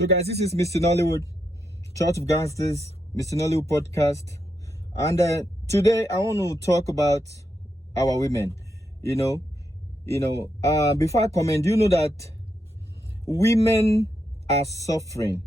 So, guys, this is Mr. Nollywood, Church of Gangsters, Mr. Nollywood podcast. And today I want to talk about our women. Before I comment, do you know that women are suffering?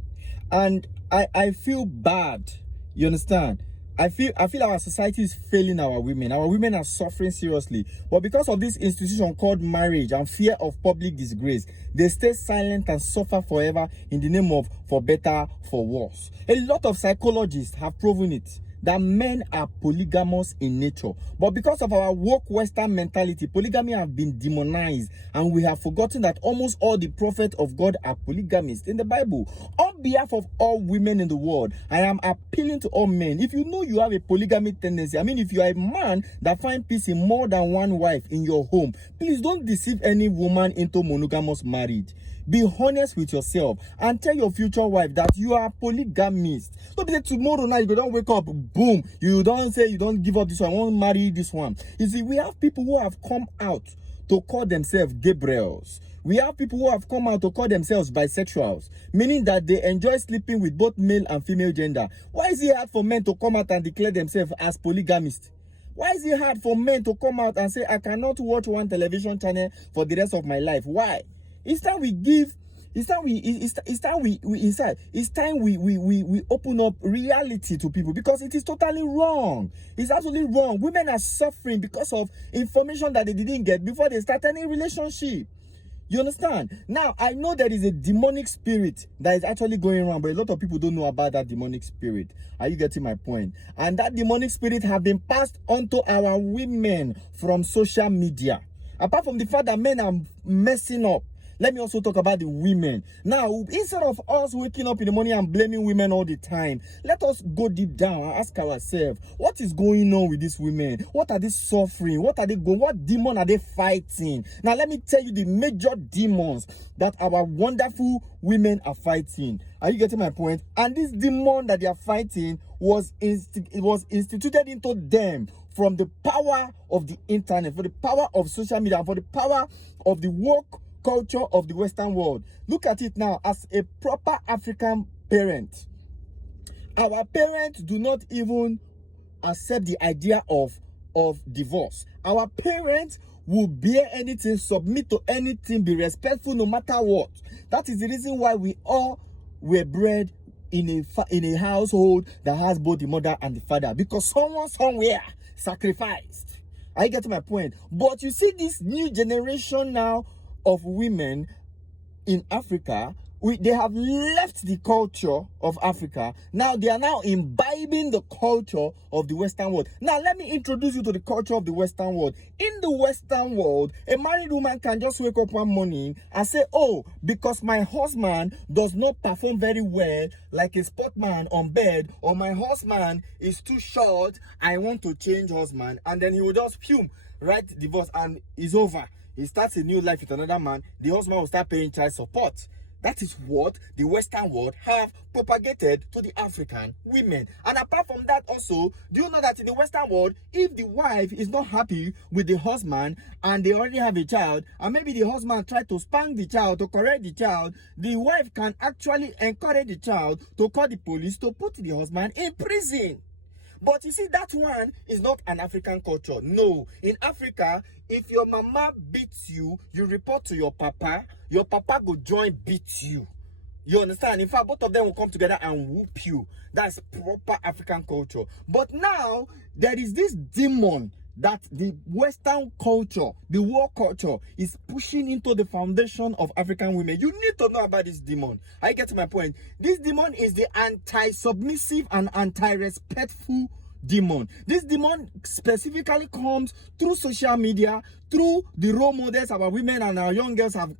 And I feel bad. You understand? I feel our society is failing our women. Our women are suffering seriously. But because of this institution called marriage and fear of public disgrace, they stay silent and suffer forever in the name of for better, for worse. A lot of psychologists have proven it, that men are polygamous in nature. But because of our woke Western mentality, polygamy has been demonized, and we have forgotten that almost all the prophets of God are polygamists in the Bible. On behalf of all women in the world, I am appealing to all men. If you know you have a polygamy tendency, if you are a man that finds peace in more than one wife in your home, please don't deceive any woman into monogamous marriage. Be honest with yourself and tell your future wife that you are polygamist. Don't be say tomorrow night you don't wake up, boom, you don't say you don't give up this one, I won't marry this one. You see, we have people who have come out to call themselves Gabriels. We have people who have come out to call themselves bisexuals, meaning that they enjoy sleeping with both male and female gender. Why is it hard for men to come out and declare themselves as polygamists? Why is it hard for men to come out and say, I cannot watch one television channel for the rest of my life? Why? It's time we open up reality to people, because it is totally wrong. It's absolutely wrong. Women are suffering because of information that they didn't get before they start any relationship. You understand? Now, I know there is a demonic spirit that is actually going around, but a lot of people don't know about that demonic spirit. Are you getting my point? And that demonic spirit have been passed on to our women from social media. Apart from the fact that men are messing up, let me also talk about the women. Now, instead of us waking up in the morning and blaming women all the time, let us go deep down and ask ourselves, what is going on with these women? What are they suffering? What demon are they fighting? Now, let me tell you the major demons that our wonderful women are fighting. Are you getting my point? And this demon that they are fighting was instituted into them from the power of the internet, for the power of social media, for the power of the woke culture of the Western world. Look at it now. As a proper African parent, our parents do not even accept the idea of divorce. Our parents will bear anything, submit to anything, be respectful no matter what. That is the reason why we all were bred in a household that has both the mother and the father, because someone somewhere sacrificed. I get my point. But you see, this new generation now of women in Africa, they have left the culture of Africa. Now they are now imbibing the culture of the Western world. Now let me introduce you to the culture of the Western world. In the Western world, a married woman can just wake up one morning and say, oh, because my husband does not perform very well like a sportsman on bed, or my husband is too short, I want to change husband. And then he will just write divorce, and it's over. He starts a new life with another man. The husband will start paying child support. That is what the Western world have propagated to the African women. And apart from that also, do you know that in the Western world, if the wife is not happy with the husband and they already have a child, and maybe the husband tried to spank the child, to correct the child, the wife can actually encourage the child to call the police to put the husband in prison. But you see, that one is not an African culture. No. In Africa, if your mama beats you, you report to your papa go join beat you. You understand? In fact, both of them will come together and whoop you. That's proper African culture. But now, there is this demon that the Western culture, the war culture, is pushing into the foundation of African women. You need to know about this demon. I get to my point. This demon is the anti-submissive and anti-respectful demon. This demon specifically comes through social media, through the role models our women and our young girls have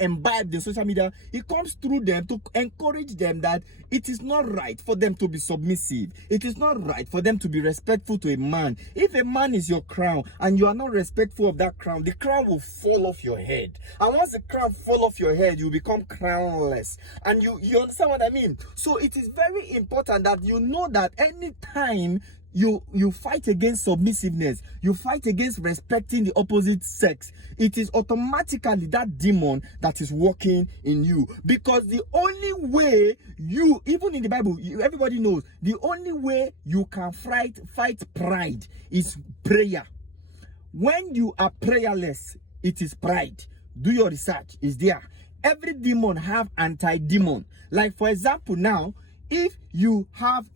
imbibed in social media. It comes through them to encourage them that it is not right for them to be submissive. It is not right for them to be respectful to a man. If a man is your crown and you are not respectful of that crown, the crown will fall off your head. And once the crown fall off your head, you become crownless. And you understand what I mean? So it is very important that you know that anytime you fight against submissiveness, you fight against respecting the opposite sex, it is automatically that demon that is working in you. Because the only way you, even in the Bible, everybody knows, the only way you can fight pride is prayer. When you are prayerless, it is pride. Do your research, it's there. Every demon have anti-demon. Like for example now, if you have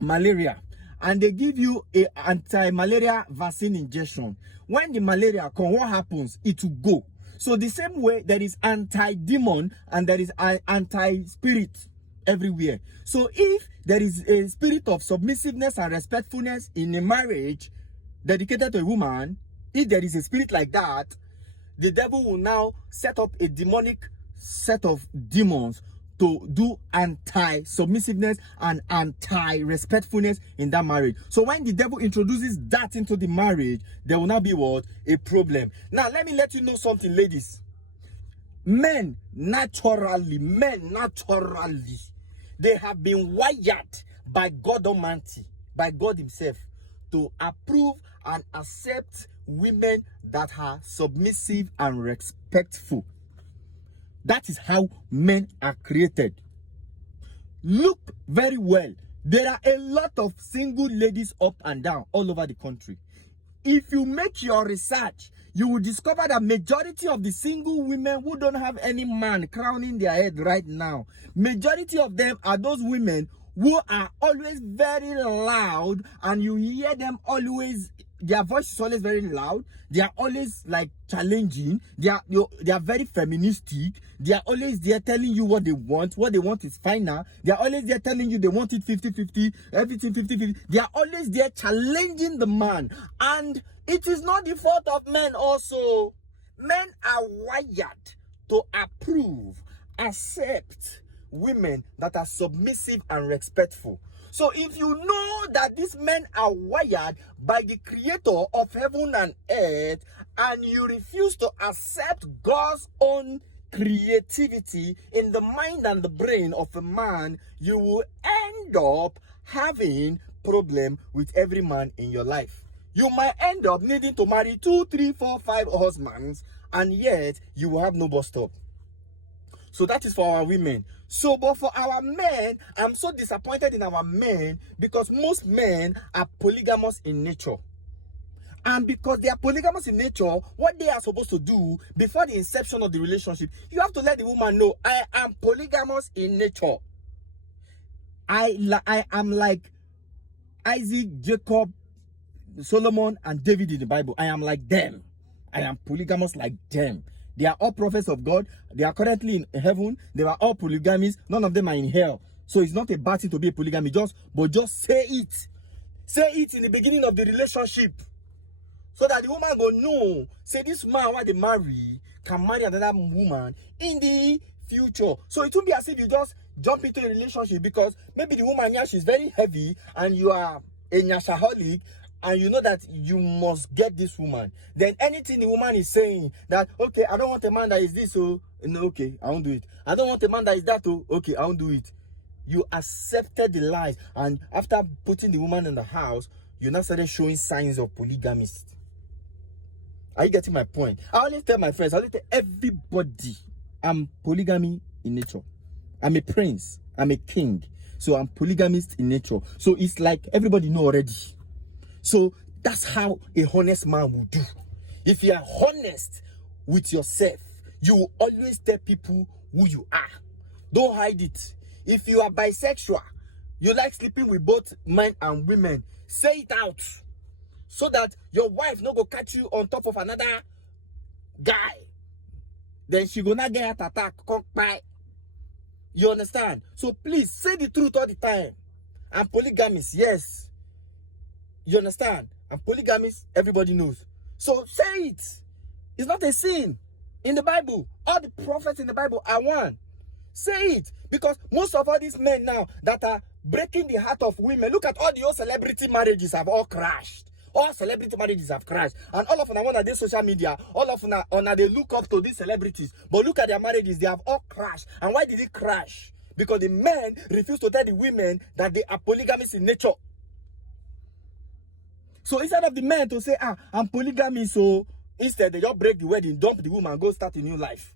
malaria and they give you a anti-malaria vaccine injection, when the malaria comes, what happens? It will go. So the same way there is anti-demon and there is anti-spirit everywhere. So if there is a spirit of submissiveness and respectfulness in a marriage dedicated to a woman, if there is a spirit like that, the devil will now set up a demonic set of demons to do anti-submissiveness and anti-respectfulness in that marriage. So when the devil introduces that into the marriage, there will now be what? A problem. Now, let me let you know something, ladies. Men naturally, they have been wired by God Almighty, by God himself, to approve and accept women that are submissive and respectful. That is how men are created. Look very well. There are a lot of single ladies up and down all over the country. If you make your research, you will discover that majority of the single women who don't have any man crowning their head right now, majority of them are those women who are always very loud, and you hear them always, their voice is always very loud. They are always like challenging. They are very feministic. They are always there telling you what they want. What they want is final. They are always there telling you they want it 50-50, everything 50-50. They are always there challenging the man. And it is not the fault of men also. Men are wired to approve, accept women that are submissive and respectful. So if you know that these men are wired by the creator of heaven and earth, and you refuse to accept God's own creativity in the mind and the brain of a man, you will end up having problem with every man in your life. You might end up needing to marry 2, 3, 4, 5 husbands, and yet you will have no bus stop. So that is for our women. So, but for our men, I'm so disappointed in our men, because most men are polygamous in nature. And because they are polygamous in nature, what they are supposed to do before the inception of the relationship, you have to let the woman know, I am polygamous in nature. I am like Isaac, Jacob, Solomon, and David in the Bible. I am like them. I am polygamous like them. They are all prophets of God. They are currently in heaven. They are all polygamists. None of them are in hell. So it's not a bad thing to be a polygamy. Just say it. Say it in the beginning of the relationship, so that the woman go know, say this man why they marry can marry another woman in the future. So it won't be as if you just jump into a relationship because maybe the woman here, she's very heavy and you are a nyashaholic, and you know that you must get this woman. Then anything the woman is saying that, okay, I don't want a man that is this, so no, okay, I won't do it. I don't want a man that is that, oh, okay, I won't do it. You accepted the lies, and after putting the woman in the house, you now started showing signs of polygamist. Are you getting my point? I always tell my friends, I always tell everybody, I'm polygamy in nature. I'm a prince, I'm a king, so I'm polygamist in nature. So it's like everybody know already. So that's how a honest man will do. If you are honest with yourself, you will always tell people who you are. Don't hide it. If you are bisexual, you like sleeping with both men and women, say it out, so that your wife no go catch you on top of another guy. Then she go not get heart attack, come by. You understand? So please say the truth all the time. I'm polygamist, yes. You understand? I'm polygamist, everybody knows. So say it. It's not a sin in the Bible. All the prophets in the Bible are one. Say it. Because most of all these men now that are breaking the heart of women, look at all the old celebrity marriages have all crashed. All celebrity marriages have crashed. And all of them on their social media, all of them they look up to these celebrities. But look at their marriages, they have all crashed. And why did it crash? Because the men refuse to tell the women that they are polygamous in nature. So instead of the men to say, I'm polygamy, so instead they just break the wedding, dump the woman, go start a new life.